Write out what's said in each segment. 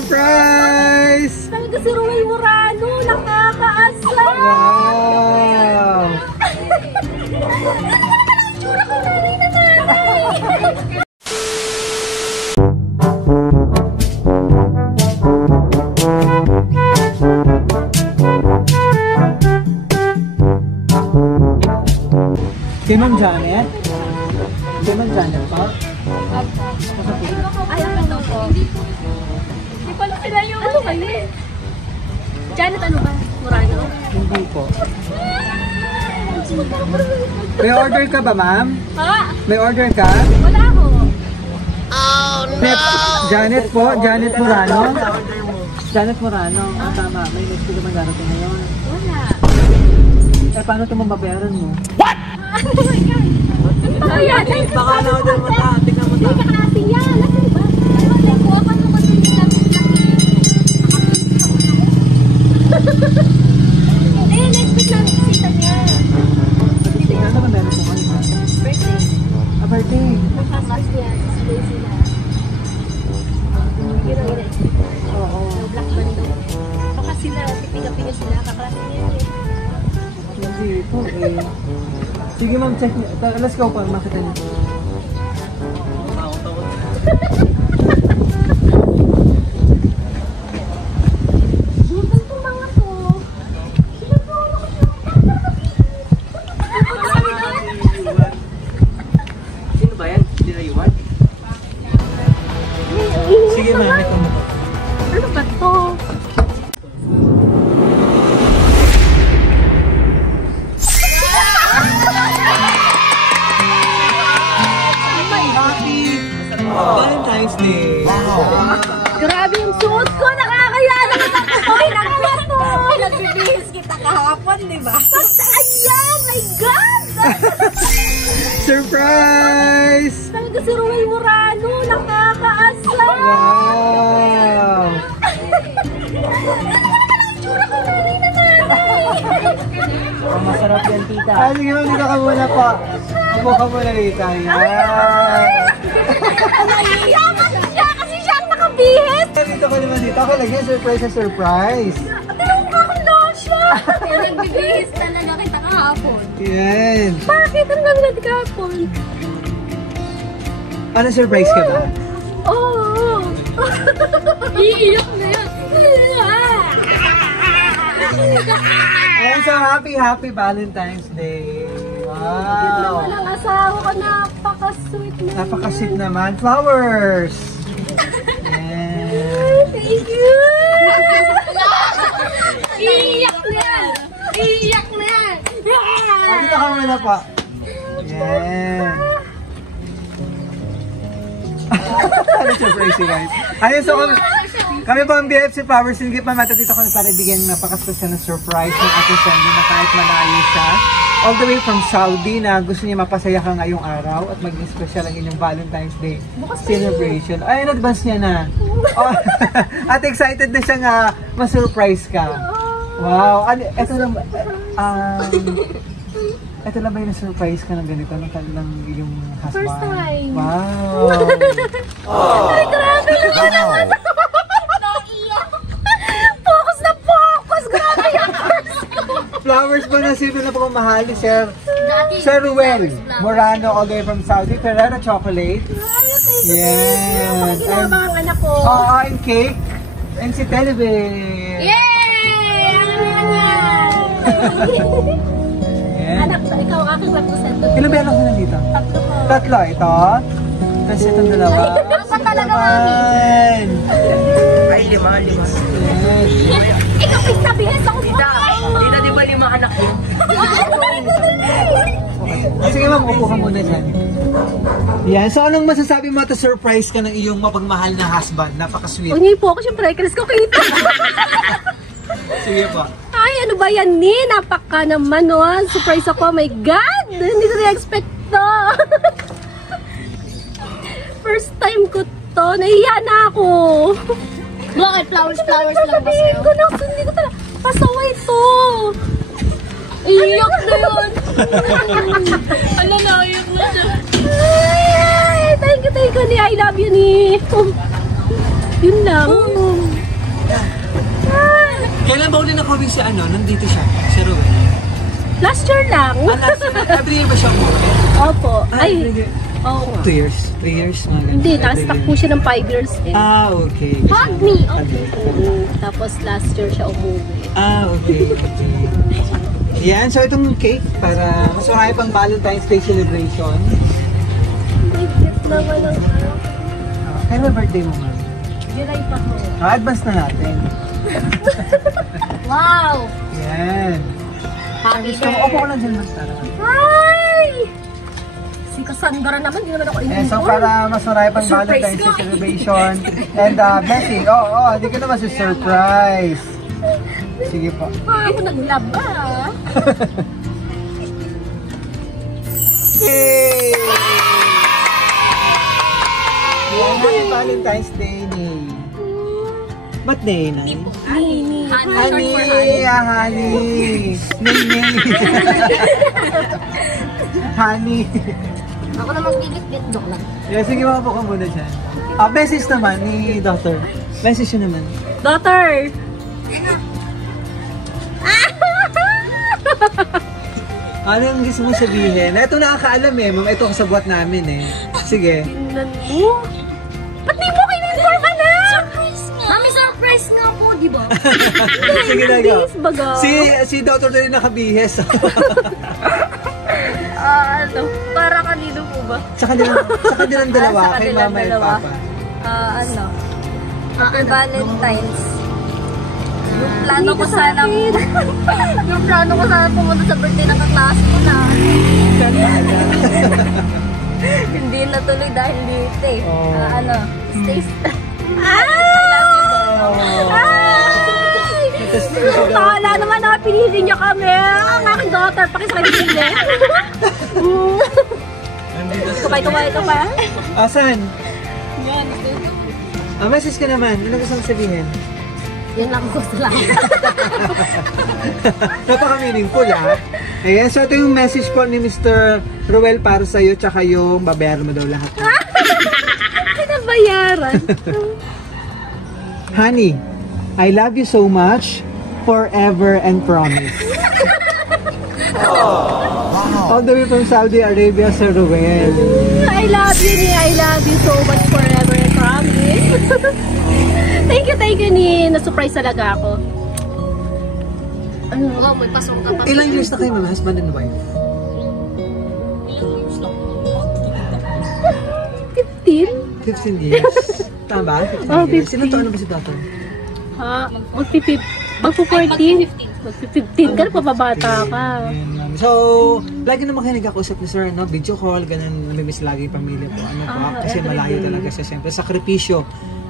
Surprise! Talaga si Ruel Morano, nakakaasar! Wow! Tsura ko nanay na nanay! Kay Ma'am Janet? Kay Ma'am Janet pa? Ay, ako daw po. Hindi pala sila yung ano kayo eh. Janet ano ba? Morano? Hindi po. May order ka ba, ma'am? Ha? May order ka? Wala ako. Oh, no! Janet po? Janet Morano? Janet Morano. Ah, tama. May next ko naman darating ngayon. Wala. Eh, paano ito mababayaran mo? What? Oh my God. Ayan. Baka na order mo ta. Tingnan mo ta. Hindi ka kasi yan. Nasaan ba? Wala ko. Ako naman kasi hindi, next week lang bisita niya. Ano ba meron po kayo? Birthday. Ah, birthday. Magkasas niya. Sasabihin sila. Yun ang ina-expect ko. Oo. Black band daw. Baka sila, pipiga-piga sila. Kaklase niya yun. Hindi po eh. Sige ma'am, check niyo. Let's go pa, makita niyo. Takot-takot. Bukan po mga to. Sila po ako. Pupunta kami doon. Sino ba yan? Dinayuan? Sige ma'am, ito mo to. Ano ba to? Valentine's Day! Grabe yung suot ko, nakakaya naman ako. Ay, nakakato. Nagbibihis kita kahapon, di ba? Ayan, my God! Surprise! Talaga si Ruel Morano, nakakaasar! Wow! Tsura ko nanay na nanay! Masarap yan, tita. Ah, sige ma'am, dito ka muna po. Dito ka muna dito. Ayan! Naiyaman siya kasi siya ang nakabihis! Dito ka naman dito. Ako lagi, surprise na surprise. Tinungka ko na siya! Nagbibihis talaga kita kahapon. Yan. Bakit ang gagawin kahapon? Ano, surprise ka ba? Oo! Iiyak na yan! Ayan, so happy Valentine's Day. Wow! Walang asawa ko, napaka-sweet na. Napaka-sweet naman. Flowers! Yan. Thank you! Iiyak na yan! Iiyak na yan! Ah, dito ka muna po. Yan. Ano surprise you guys? Ayun, so kami po ang BFC Flowers. Hindi pa matatito ko na para bigyan napaka-special na surprise ng ating Sandy na kahit malayo siya. All the way from Saudi na gusto niya mapasaya ka ngayong araw at maging special ang inyong Valentine's Day celebration. Ay, in advance niya na. Oh, at excited na siya nga ma-surprise ka. Wow. Ito lang ito lang ba yung na-surprise ka ng ganito ng kanilang yung husband? First time. Wow. Ay, grabe naman! Focus na focus! Grabe yung Flowers po na sino na po mahal ni Sir Ruel Morano all the way from Saudi. Ferrero Chocolate. Yan. Ginama ang anak ko. Oo, and cake. And si Televin. Yay! Yan. Anak, ikaw ang aking represent. Ilan ba anak mo nandito? Tatlo po. Tatlo. Ito. Kasi itong dalawa. Ay, pa talaga, mami. Yan. Ay, lima. Yan. Ikaw ay sabihin ako mo. Tita, di ba 5 anak mo? Sige ma'am, upo ka muna dyan. Yan. So anong masasabi mo to surprise ka ng iyong mapagmahal na husband? Napaka-sweet. Hindi po ako siyempre, Chris ko kita. Sige po. Ay, ano ba yan ni? Napaka naman, no? Surprise ako, oh my God! Hindi ko na-expect to. First time ko to. Nahiya na ako. Bakit? Flowers lang ba sa'yo? Hindi ko talaga. Pasaway to. Iyak na yun. Ano na, iyak na siya. Ay, thank you, ni. I love you, ni. Yun lang. Kailan ba uli nakawin si ano? Nandito siya, si Ruel. Last year lang. Every year ba siya umuwi? Opo. Ay, oo. 2 years? 3 years? Mga ganun. Hindi, nakastack po siya ng 5 years eh. Okay. Hug me! Okay. Tapos last year siya umuwi. Okay. Yan, so itong cake para mas marami pang Valentine's Day celebration. May gift naman ang ano. Kailan ba birthday mo, ma'am? July pa ho. Advance na natin. Wow! Yan. Happy So, upo ko lang dyan, mas tara. Hi! Si Cassandra naman, di naman ako So para mas marami pang Valentine's Day celebration and blessing. Hindi ka naman surprise. Sige po. Ako naglaba. Yay! Happy Valentine's Day, Nay. Ba't Nay, Nay? Honey. Honey! Honey! Nay! Honey! Ako na magbibit-bit, Dok lang. Yeah, sige, makapo ka muna dyan. Message naman ni Doctor. Message yun naman. Daughter! Ano yung gusto mo sabihin? Ito nakakaalam eh, ma'am. Ito ang sabuat namin eh. Sige. Tingnan mo. Ba't di mo kininform, anak? Surprise nga. Mami, surprise nga po, di ba? Sige na go. Baga. Si Doctor na rin nakabihes. Ano? Para kanino po ba? Sa kanilang dalawa, Sa kay kanilang Mama at dalawa. Papa. Happy Valentine's. Yung plano ko sana yung plano ko sana pumunta sa birthday ng kaklase ko na. Hindi natuloy dahil dito eh. Stay Tala naman na pinili niya kami. Ang aking daughter, pakisali-sili. Kapay. Asan? Message ka naman. Ano gusto mong sabihin? Yan lang gusto lang. Napaka-meaningful ha. Ayan, so ito yung message po ni Mr. Ruel para sa'yo, tsaka yung babayaran mo daw lahat. Pinabayaran. Honey, I love you so much, forever and promise. All the way from Saudi Arabia, Sir Ruel. I love you so much, forever and promise. Thank you ni. Na-surprise talaga ako. May pasok ka pa. Ilang years na kayo, ma'am? Husband and wife? 15? 15 years. Tama ba? 15 years. 15. Sinong taon na ba si Doctor? Magpo-14. Magpo-15 ka, pababata ka. So, lagi naman kayo nagkakausap ni Sir, no? Video call, ganun, namimiss lagi yung pamilya po. Ano po? Kasi malayo talaga siya. Siyempre, sakripisyo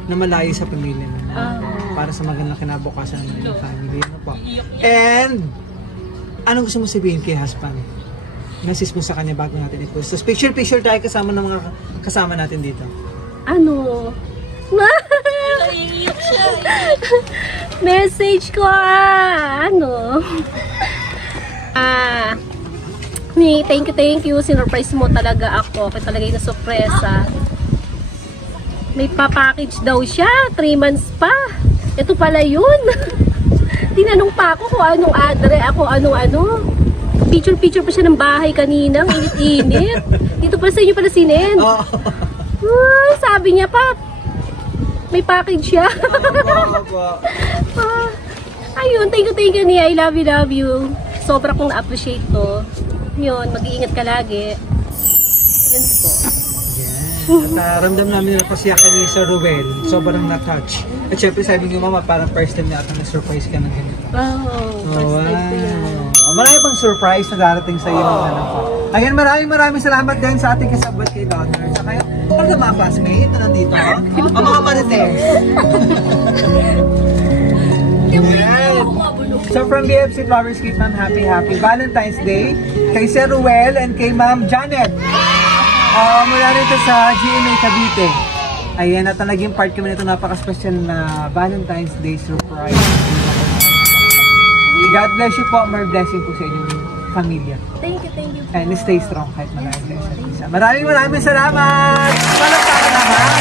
na malayo sa pamilya na. Para sa magandang kinabukasan ng family. Ano po? And, anong gusto mo sabihin kay husband? Message mo sa kanya bago natin i-post. So, picture tayo kasama ng mga kasama natin dito. Ano? Message ko thank you. Sinurprise mo talaga ako. Kaya talaga yung nasurpresa. May papackage daw siya. 3 months pa. Ito pala yun. Tinanong pa ako kung anong address. Ako ano. Picture pa siya ng bahay kanina. Init-init. Dito pala sa inyo pala sinend. Sabi niya pa, may package siya. Ayun, thank you niya. I love you. Sobra kong na-appreciate to. Yun, mag-iingat ka lagi. Yun po. At ramdam namin na pasiyakan ni Sir Ruel. Sobrang na-touch. At syempre sabi niyo, mama, parang first time na ata na-surprise ka ng ganito. First time ko yan. Marami pang surprise na darating sa iyo. Again, maraming salamat din sa ating kasabot kay Doctor. Sa kayo, ano mga classmate na nandito? Ang mga marites. So from BFC Flowers Keep, ma'am, happy Valentine's Day kay Sir Ruel and kay Ma'am Janet. Mula rito sa GMA Cavite. Ayan, at naging part kami nito napaka-special na Valentine's Day surprise. God bless you po. More blessing po sa inyong pamilya. Thank you. And stay strong kahit malayo kayo sa isa. Maraming salamat! Palakpakan naman!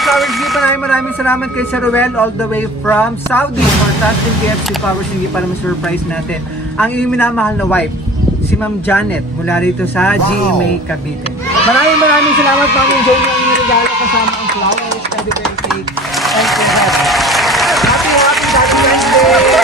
Flowers Keep, maraming salamat kay Sir Ruel all the way from Saudi for tasking gift si Power Singi para ma-surprise natin ang iyong minamahal na wife, si Ma'am Janet mula rito sa GMA Cavite. Maraming salamat, Ma'am. Enjoy niyo ang inyong regalo kasama ang flowers, teddy bear cake, and happy Daddy Wednesday!